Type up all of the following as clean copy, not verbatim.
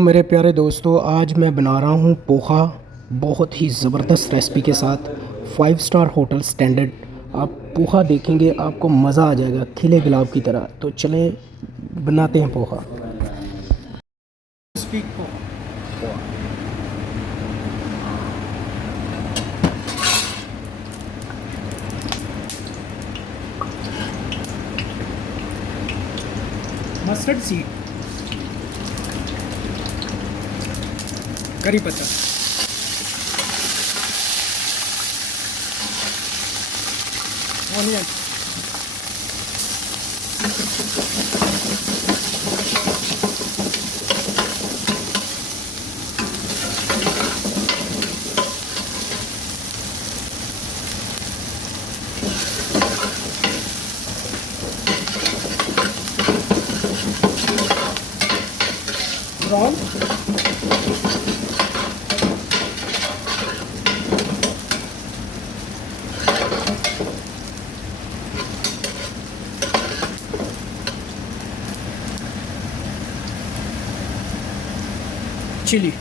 मेरे प्यारे दोस्तों, आज मैं बना रहा हूँ पोहा। बहुत ही ज़बरदस्त रेसिपी के साथ 5 स्टार होटल स्टैंडर्ड। आप पोहा देखेंगे आपको मज़ा आ जाएगा खिले गुलाब की तरह। तो चलें बनाते हैं poha. Speak poha. Mustard seed, curry पत्ता, onion, brown, chilli,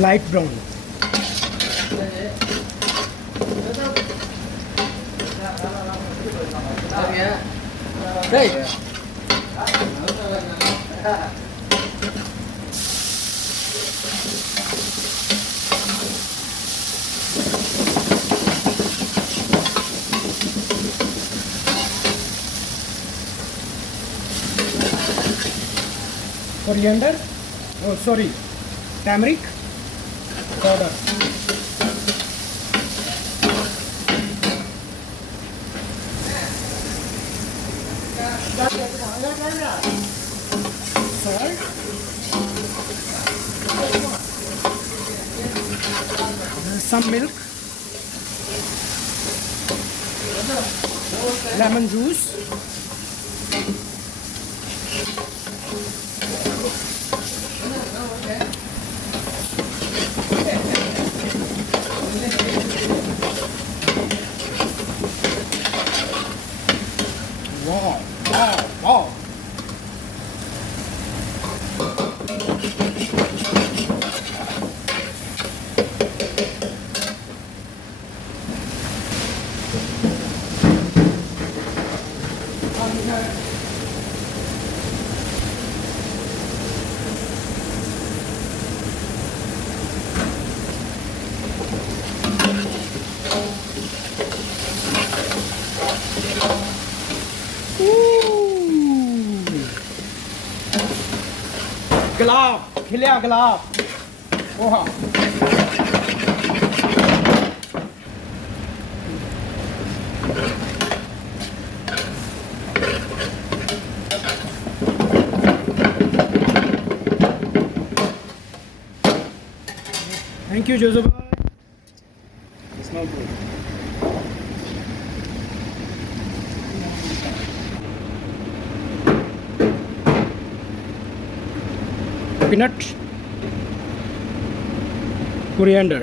light brown, coriander, oh sorry, turmeric powder, salt, some milk, lemon juice, wow, wow, wow. गुलाब, खिला गुलाब poha. Thank you, Joseph. It's not good. Peanut, coriander.